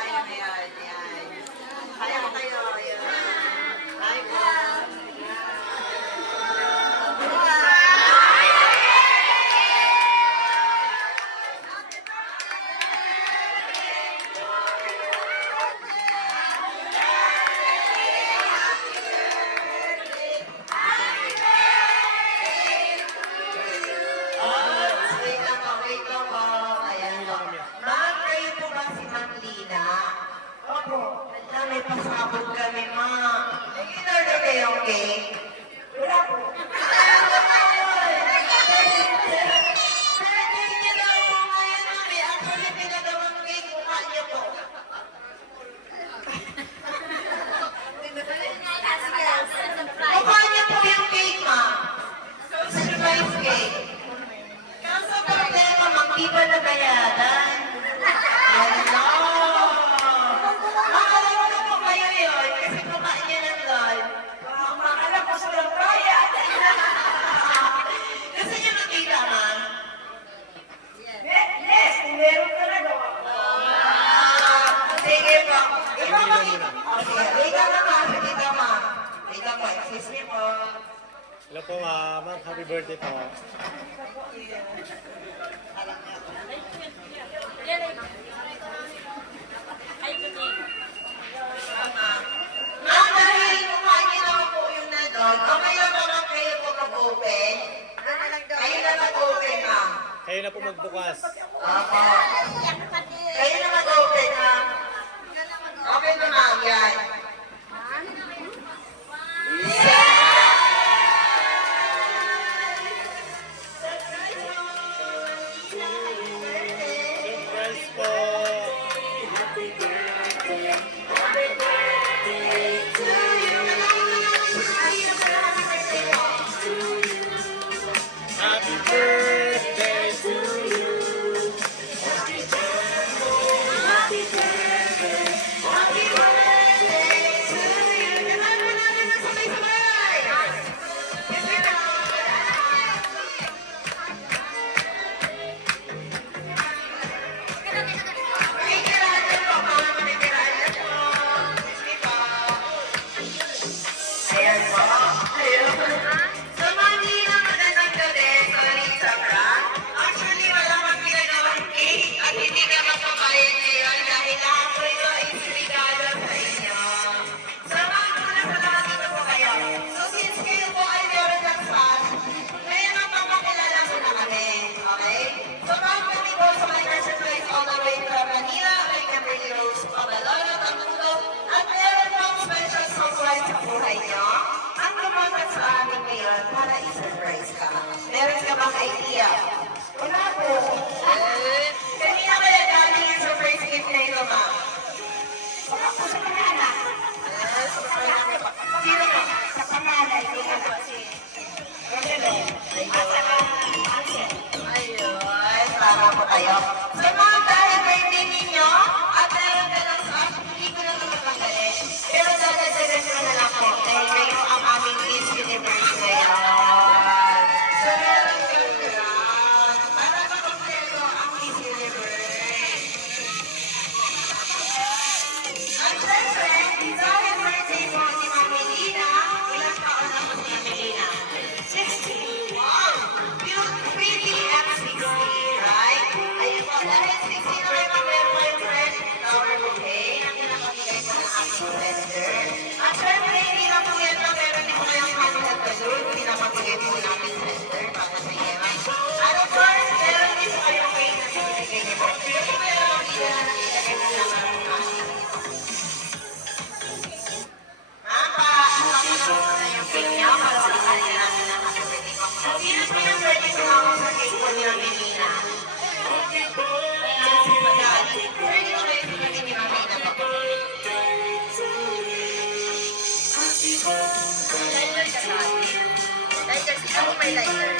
Ayan, ayan, ayan. Kaya ko kayo, ayan. Hi po. Wait lang po. Ayan po. Ma'am, kayo po ba si Ma'am Lina? Opo. Alam, may pasabog kami, ma'am. Ay, in-order kayong cake? Wala po. Birthday niya daw po ngayon, ma'am. Actually, pinagawang cake. Mukha niyo po. Mukha niyo po yung cake, ma'am. Surprise cake. Kaso problema, ma'am, di ba nabayaran? Hello! Maalala ko po kayo yun, kasi kumain niya ng LOL. Ma'am, ko sa bayad. Gusto niyo makita, ma'am? Yes, kung meron talaga. Sige po. Ikaw makita. Okay, wait ka na, ma'am. Wait ka, ma'am. Wait ka po. Excuse me po. Hello po, ma'am. Happy birthday po. Ma'am, dahil kumain niyo na po yung nandun, mamaya naman kayo po mag-open. Kayo na mag-open, ma'am. Kayo na po magbukas. Opo. Kayo na mag-open, ma'am. Open na, ma'am. Yan. Surprise po! Happy birthday to you! Ayan po. So, mami, magandang gabi. Sorry, sobra. Actually, wala kang ginagawang cake at hindi ka magpapalit ngayon dahil lahat po ito ay regalo sa inyo. So, ma'am, muna sa lahat dito po kayo. So, since kayo po ay meron ng class, kaya magpapakilala muna kami. Okay? So, ma'am, kami po sa my surprise all the way from Manila, may Kimberly Rose, Pabalolo, Tamundo, at meron pong special surprise sa buhay niyo. Ang lumagat sa amin ngayon para i-surprise ka. Meron ka bang idea? Wala po. Kanina kaya galing yung surprise gift na ito, ma'am? Baka po sa pangalan. Sino po? Sa pangalan. Sino po? Ayun. Para po kayo. So, ma'am, dahil birthday ninyo, at meron ka lang sa hindi ko na matanggalin. Pero dadagdagan ko na lang po. Dahil kayo ang aming Miss Universe ngayon. So, meron ka lang. Para makompleto ang Miss Universe. At syempre, dahil birthday po ni Mami Lina, ilang taon na po si Mami Lina? 60. Wow! Pretty and 60, right? Ayun po, dahil 60 na kayo meron kayong fresh flower bouquet na pinapamigay po ng aking blender. At syempre, hindi lang po yan na meron din po kayong cabinet balloon, pinapamigay po namin blender para sa iyo. And of course, meron din po kayong cake na sinibigay niyo po. Pero meron din na nakilagay po naman ang aking. Mama, ako na yung cake niya para sa kanya namin ang kasabiti ko. Sino po yung pwede sumama sa cake po ni Mami Lina? Si Madali. Pwede ko kayo sumagin ni Mami Lina po. Lighter ka sa akin. Lighter, sino mo may lighter?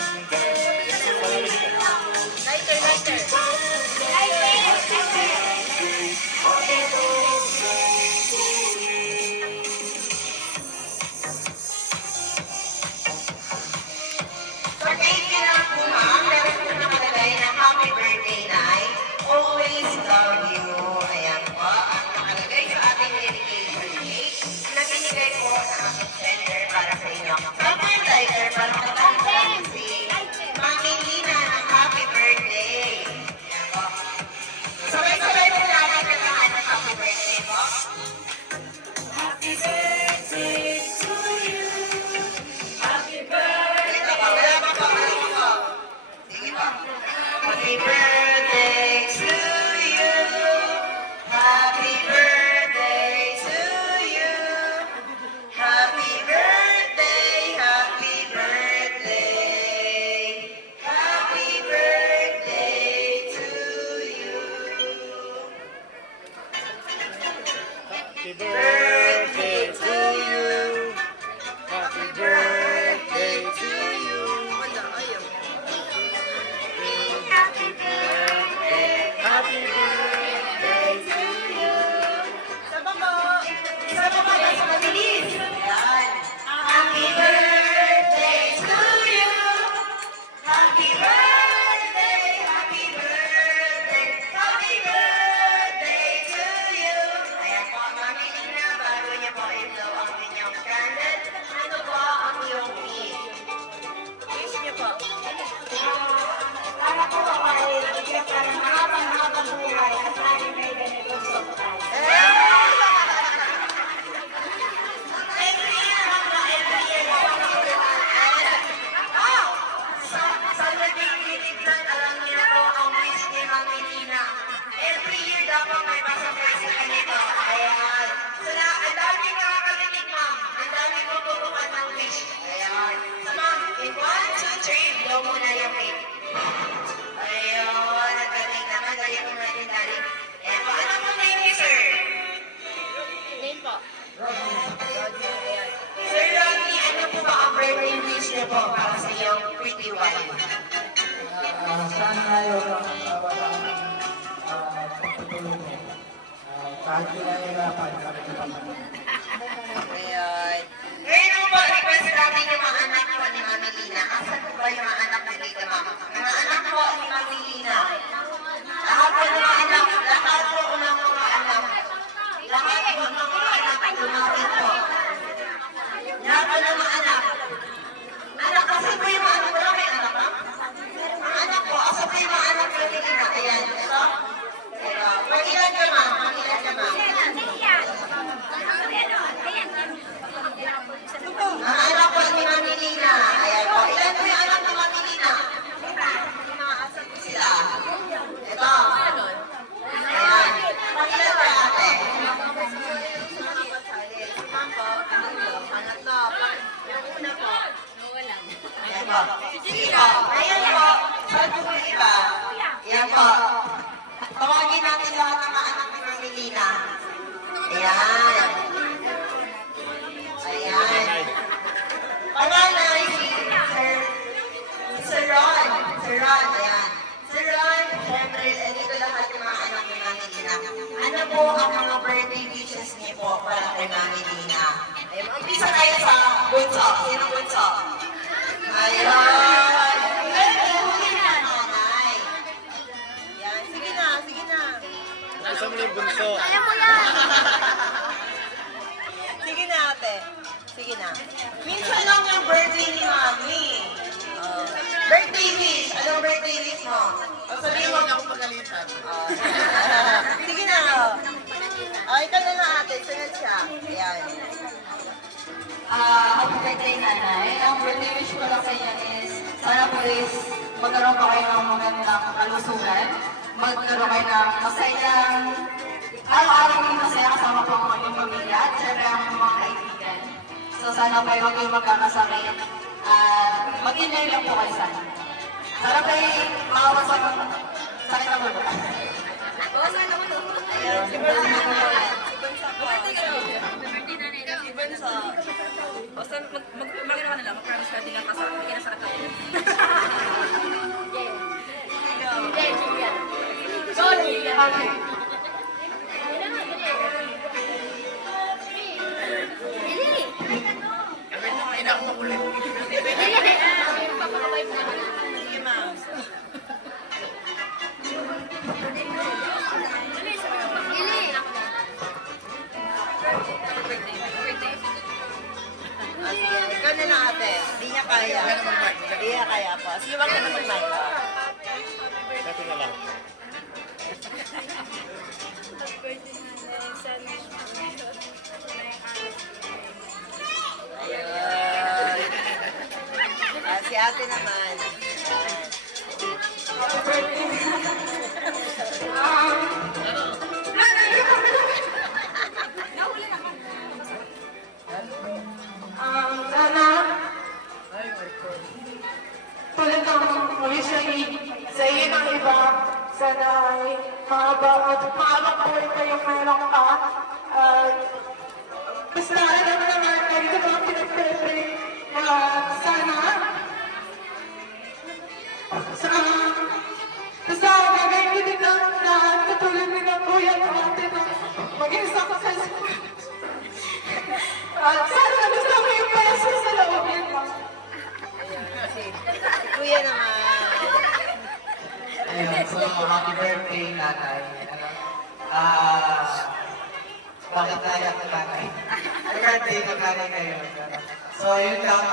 Happy birthday to you. Happy birthday to you. Wala, ayaw. Happy birthday. Happy birthday to you. Sama mo. Isa pa ba? Mas mabilis. Yan. Happy birthday to you. Happy birthday. Happy birthday. Happy birthday to you. Ayan po, mamili na bago niyo po i-blow ang inyong candle. Ano po ang iyong wish? Wish niyo po. Para po ako ay bigyan ka ng mahabang-habang buhay at laging may ganitong surprise. Sa naging alam niyo po ang wish ni Ma'am Melina. Every year dapat may pasapay sa kanito. Ayan. Sila, ang dami nakakarinig, ma'am. Ang dami tuturuan ng wish. Ayan. So, ma'am, in 1, 2, 3, blow muna yung cake. Ayun, nagaling naman. Dali mo natin dali. Eh, paano mo name ni sir? Name po. Sir Ronnie, ano po ba ang birthday wish niyo po para sa iyong pretty wife? Sana tayo ng pagtutulong mo. Kahit kinahirapan, kami naman. Ayan. Ngayon mo ba request natin yung mga anak po ni Ma'am Melina? Asan po ba yung mga anak ni Tita Ma'am? Mga anak po ni Ma'am Melina. Lahat po ng mga anak. Lahat po ng mga anak. Lahat po ng mga anak. Lumapit po. Lahat po ng mga anak. Anak, asan po yung mga anak? Wala may anak, ma'am? Mga anak po, asan po yung mga anak ni Melina? Ayan, ito. Ito. Mag-ilan ka, ma'am? Mag-ilan ka, ma'am? Mga anak po ni Ma'am Melina. Ayan po. Ilan po yung anak ni Ma'am Melina? Asan po sila? Ito. Ayan. Pangilan ka, ate? Ma'am po, anak to. Anak to. Ilang una po? Ayan po. Sige po. Ayan po. Saan po yung iba? Ayan po. Tawagin natin lahat ng mga anak ni Ma'am Melina. Ayan. Ayan. Panganay si Sir Ron. Sir Ron, ayan. Sir Ron, syempre, dito lahat yung mga anak ni Ma'am Melina. Ano po ang mga birthday wishes niyo po para kay Ma'am Melina? Ayun, umpisa tayo sa bunso. Sino bunso? Ayun. Huli na, nanay. Ayan, sige na, sige na. Gusto mo yung bunso? Alam mo yan! Sige na, ate. Sige na. Minsan lang yung birthday ni Mami. Birthday wish. Anong birthday wish mo? O sabihin mo. Huwag ako pagalitan. Sige na. Ikaw na lang, ate. Sunod siya. Ayan. Happy birthday, nanay. Ang birthday wish ko lang sa inyo is, sana po is magkaroon pa kayo ng magandang kalusugan. Magkaroon kayo ng masayang, araw-araw yung masaya kasama po ang inyong pamilya at syempre ang mga kaibigan. So sana pa huwag kayong magkakasakit at mag-enjoy lang po kayo sana. Sana pa makawasan ng sakit na bulo. Ayan. Si Bansa naman. Si Bansa. Basta mag-ginawa nila, mag-promise natin lang kasama, hindi na sakit ako. Sige, ma'am. Ikaw na lang, ate. Hindi niya kaya. Hindi niya kaya po. Sige, wag ka na mag-mic. Sabi na lang. Si ate naman. Sana tulad ng wish sa iyo ng iba, sana ay mahaba at mahabang buhay kayong mayroon ka. Basta alam mo naman, ganito ba ang pinag-pray? Sana, basta gagawin ko din ng lahat katulad din ng kuya at ate na maging successful. At sana gusto ko yung peso sa loob yun lang. Si Kuya naman. Ayun, so happy birthday, nanay. Ano? Bakit naiyak na nanay? Happy birthday na nanay ngayon. So yun lang,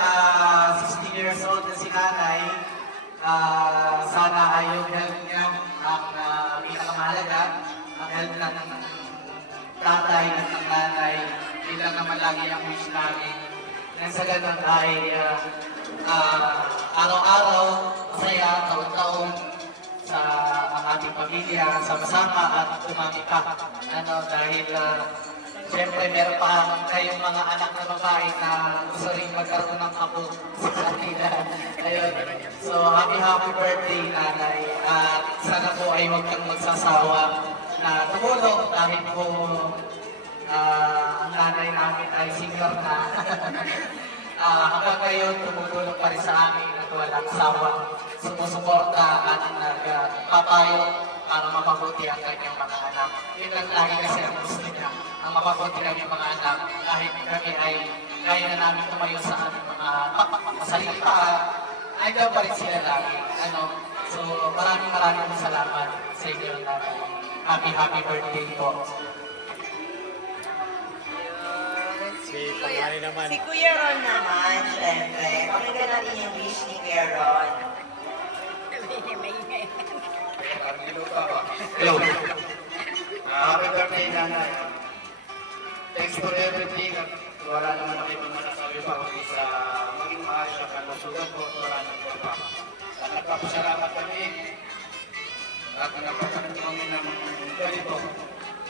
16 years old na si nanay. Sana ay yung health niya ang pinakamahalaga. Ang health na ng tatay at ng nanay. Bilang naman lagi ang wish namin. Nang sa ganun ay araw-araw, masaya, taon-taon sa ang ating pamilya, sama-sama at tumami pa. Dahil siyempre meron pa kayong mga anak na babae na gusto rin magkaroon ng apo sa kanila. Ayun. So happy birthday, nanay. At sana po ay huwag kang magsasawa na tumulong dahil po ang nanay namin ay singer na. Hanggang ngayon, tumutulong pa rin sa amin at walang sawang sumusuporta at nagpapayo para mapabuti ang kanyang mga anak. Yun lang lagi kasi ang gusto niya, ang mapabuti kanyang mga anak kahit kami ay kaya na namin tumayo sa aming mga sarili pa, andyan pa rin sila lagi. So maraming salamat sa inyo na happy birthday po. Si Pangani naman. Si Kuya Ron naman, syempre. Pakinggan natin yung wish ni Kuya Ron. Hello. Happy birthday, nanay. Thanks for everything. At wala naman ako ibang masasabi pa kundi sa maging maayos ang kalusugan ko at wala nang pa. At nagpapasalamat kami at nagpapasalamat kami ng ganito.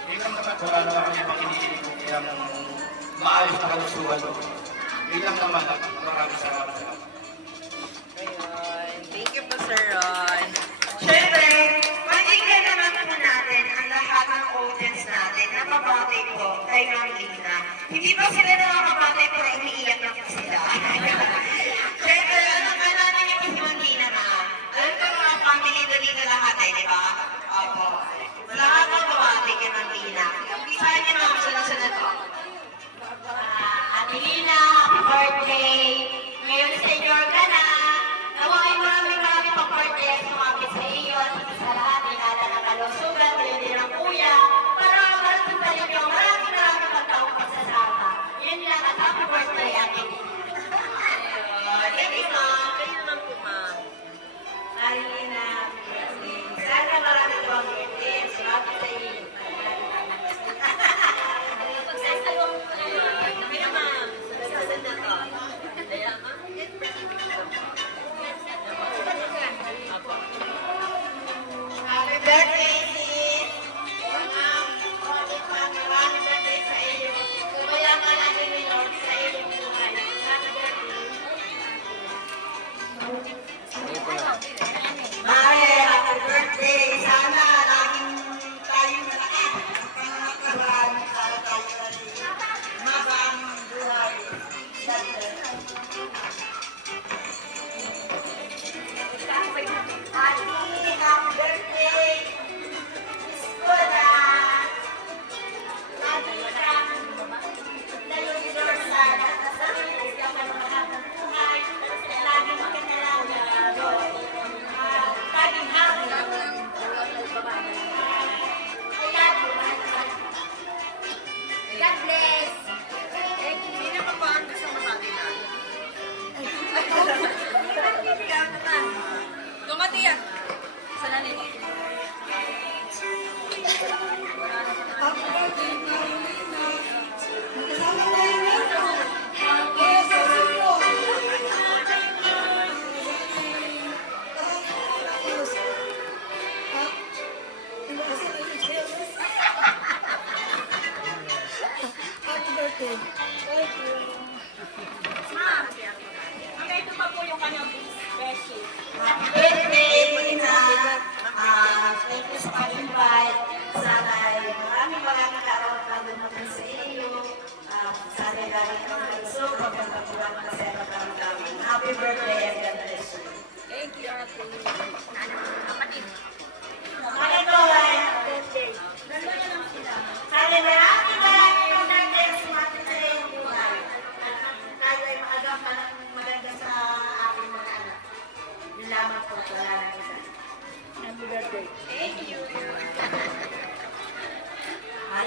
Hindi naman wala naman kami makinikinig kung ilang maayos na kalusugan ko. Bilang naman at maraming salamat. Ayun. Thank you po, Sir Ron. Syempre, pakinggan naman po natin ang lahat ng audience natin na mabati po kay Ma'am Lina. Hindi ba sila nakakabati po na umiiyak na po sila? Syempre, alam niyo po si Ma'am Lina, ma'am. Alam ko mga family na dito lahat ay, di ba? Opo. Lahat ng mabati kay Ma'am Lina. Umpisahan niyo, ma'am, sunod-sunod po. Ate Lina, happy birthday! Ngayon sa inyo ka na. Nawa ay maraming pang birthday at sumapit sa iyo at sa lahat ay nala ng kalusugan, ngayon din ang kuya, para marating tayo yung maraming pagtaong pagsasama. Yun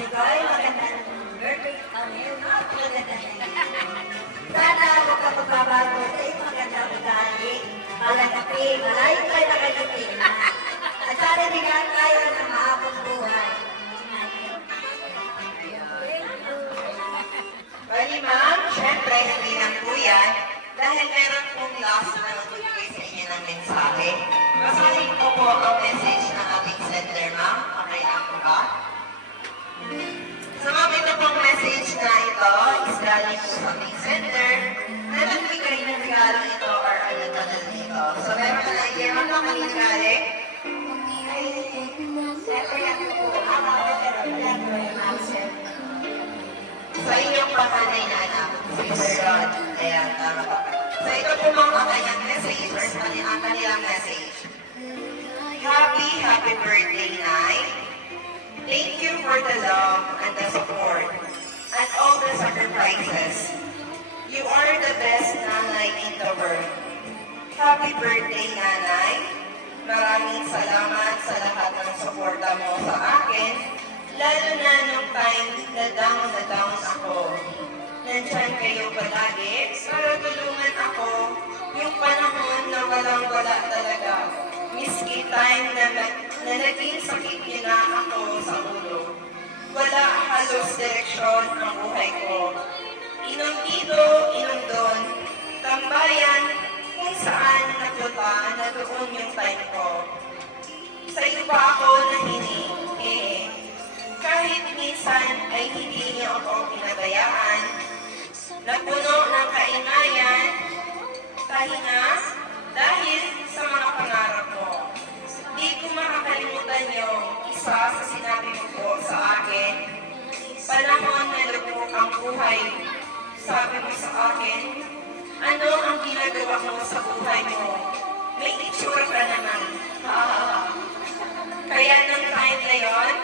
sabi ko, ay maganda ng birthday kami. Maganda na sana huwag ka magbabago sa iyong magandang ugali. Malagapin, malayo kayo nakagating na. At sana bigyan tayo ng mahabang buhay. Bali ma'am, syempre hindi lang po yan. Dahil meron pong last na nagbibigay sa inyo ng mensahe. Basahin ko po ang message ng ating sender ma'am. Okay lang po ba? So ma'am, ito pong message na ito is galing po sa ating sender na nagbigay ng regalo ito or ano tanong dito. So meron ka na idea ma'am na kanina galing? Sa inyong panganay na anak, si Sir Rod. Ayan, tama ba? So ito po mga kanyang message or ang kanilang message. Happy birthday, Nay. Thank you for the love and the support and all the sacrifices. You are the best nanay in the world. Happy birthday, Nanay. Maraming salamat sa lahat ng suporta mo sa akin, lalo na nung time na down ako. Nandyan kayo palagi para tulungan ako yung panahon na walang-wala talaga. Miski time na naging sakit niyo na ako sa ulo. Wala halos direksyon ang buhay ko. Inom dito, inom doon, tambayan, kung saan nagpunta na doon yung time ko. Sa iyo pa ako nahihingi. Kahit minsan ay hindi niyo ako pinabayaan, napuno ng kainayan, tahinga, dahil sa mga pangarap mo. Di ko makakalimutan yung isa sa sinabi mo po sa akin, panahon na lubog ang buhay. Sabi mo sa akin, ano ang ginagawa mo sa buhay mo? May itsura ka naman. Kaya nung time na yon,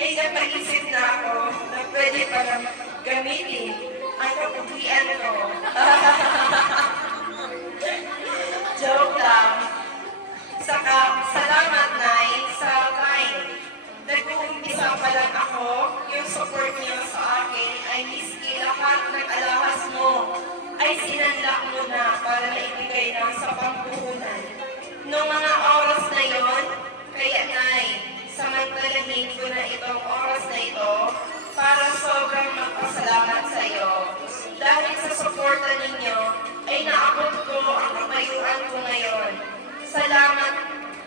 ay napaisip na ako na pwede palang gamitin ang kapugian ko. Joke lang. Saka, salamat, Nay, sa time. Nag-uumpisa pa lang ako, yung support niyo sa akin ay miski lahat ng alahas mo ay sinanlak mo na para maibigay lang sa pampuhunan. Noong mga oras na yon, kaya Nay, samantalahin ko na itong oras na ito para sobrang magpasalamat sa iyo. Dahil sa suporta ninyo, ay naabot ko ang kapayuan ko ngayon. Salamat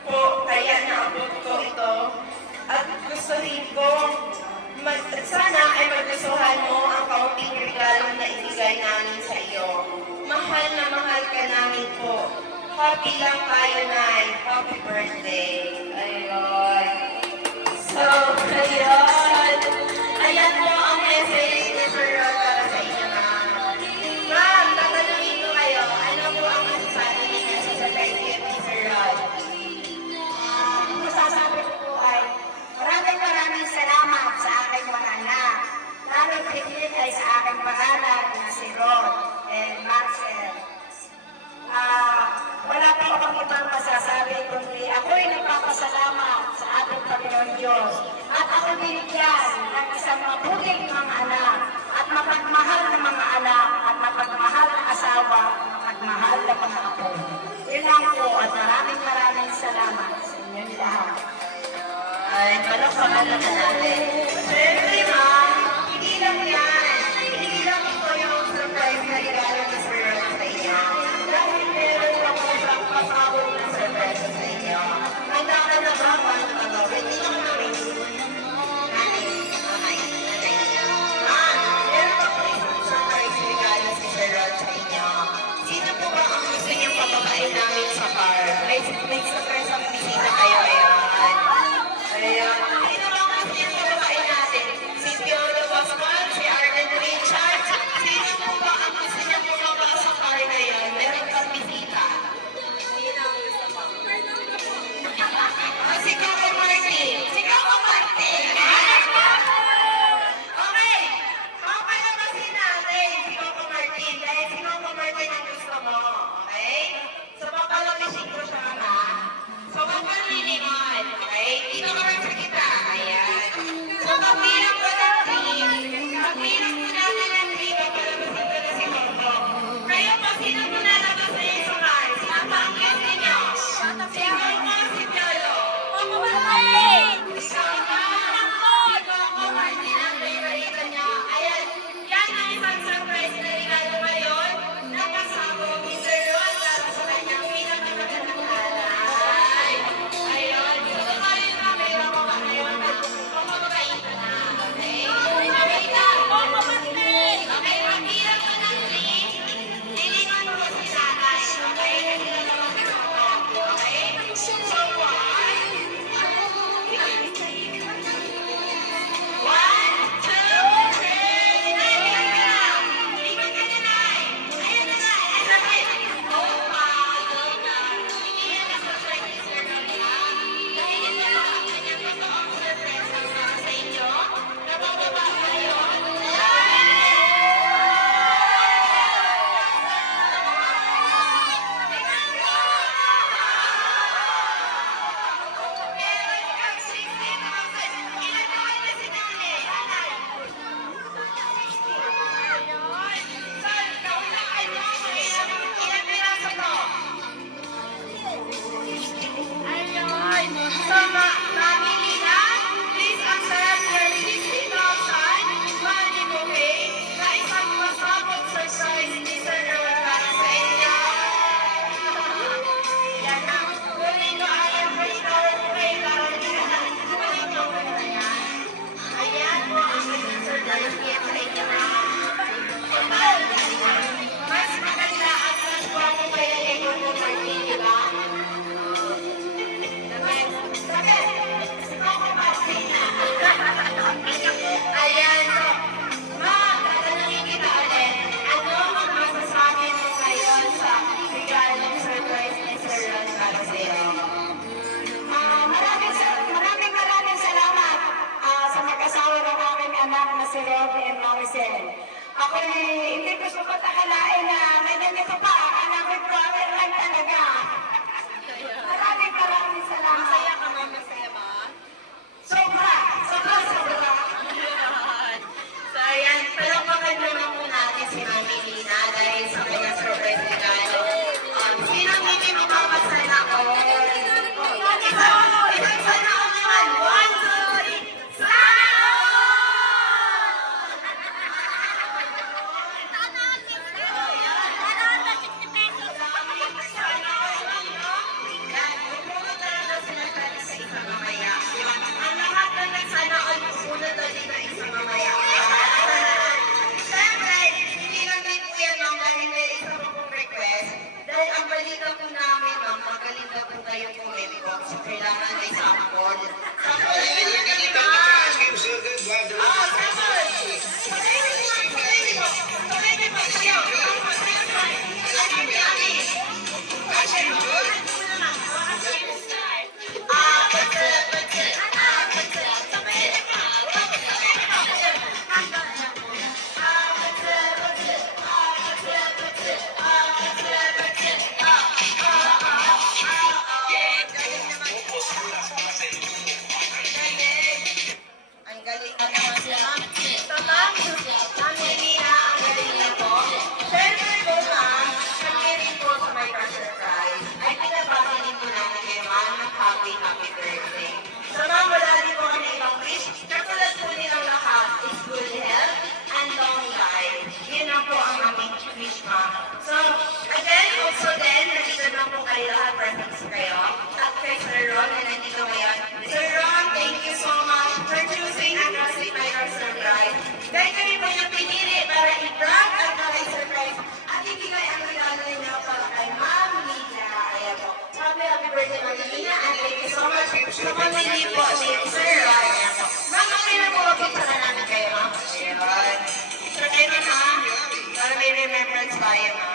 po, kaya naabot ko ito. At gustuhin ko, sana ay magustuhan mo ang kaunting regalo na ibigay namin sa iyo. Mahal na mahal ka namin po. Happy lang tayo, Nay. Happy birthday. Ayun. So, ayun. Ayan po ang message ni Sir Rod para sa inyo, ma'am. Ma'am, tatanungin ko kayo, ano po ang masasabi niyo sa surprise gift ni Sir Rod? Masasabi ko po ay maraming salamat sa aking mga anak. Lalo tigit ay sa aking pangalan na si Rod and Marcel. Wala pa akong ibang masasabi kundi ako'y nagpapasalamat sa ating Panginoon Diyos at ako binigyan ng isang mabuting mga anak at mapagmahal na mga anak at mapagmahal na asawa at mapagmahal na mga apo. Yun lang po at maraming salamat sa inyong lahat. Ay, palakpakan naman natin. Siyempre, ma'am, hindi lang yan. Hindi lang ito yung surprise na regalo ni Sir Rod sa inyo. Dahil meron pa po siyang pasabog na surprise sa inyo. Handa ka na ba, paano ka ba? Pwede nyo namin. Nanay. Ma'am, meron pa po isang surprise regalo si Sir Rod sa inyo. Sino po ba ang gusto niyong papabain namin sa car? May surprise ang bisita kayo ngayon. Ayan. Sino ba ang gusto niyong papabain si Rob and Maricel. Ako hindi ko siya patakalain na nanyanito pa ang aming brother lang talaga. Maraming salamat. Masaya ka, ma'am. Masaya ba? Sobra. So ayan, palakpakan naman po natin si Mami Lina dahil sa kanyang surprise regalo. Sino hindi mapapasana ko? Isang sana ko naman. 1, 2, 3, sana ang lahat na nagsana all susunod na din na isa mamaya. Siyempre, hindi lang din po yan, ma'am, dahil may isa po pong request. Dahil ang balita po namin, ma'am, magaling na po kayo pumili ko. So, kailangan may sample. Sample, hindi ma'am. Oh, sample. Ang galing na naman siya, ma'am. So, ma'am, Mami Lina, ang galing niya po. Siyempre po, ma'am, kami rin po sa may surprise ay pinabasa din po namin kay ma'am ng happy birthday. So, ma'am, wala din po kami ibang wish. Katulad po nilang lahat is good health and long life. Yun lang po ang aming wish, ma'am. So, again, also then, nandito na po kayo lahat, presents kayo. At kay Sir Ron, na nandito ngayon. Sir Ron, thank you so much for choosing ang Rosy Minor Surprise. Dahil kami po yung pinili para i-prank at para i-surprise at ibigay ang regalo niyo para kay Ma'am Lina. Ayan po. Happy birthday, Ma'am Lina, and thank you so much sa pamili po ni Sir Ron. Ayan po. Ma'am, okay na po, picture na namin kayo, ma'am. Ayan. So, kayo na, ma'am. Para may remembrance tayo, ma'am.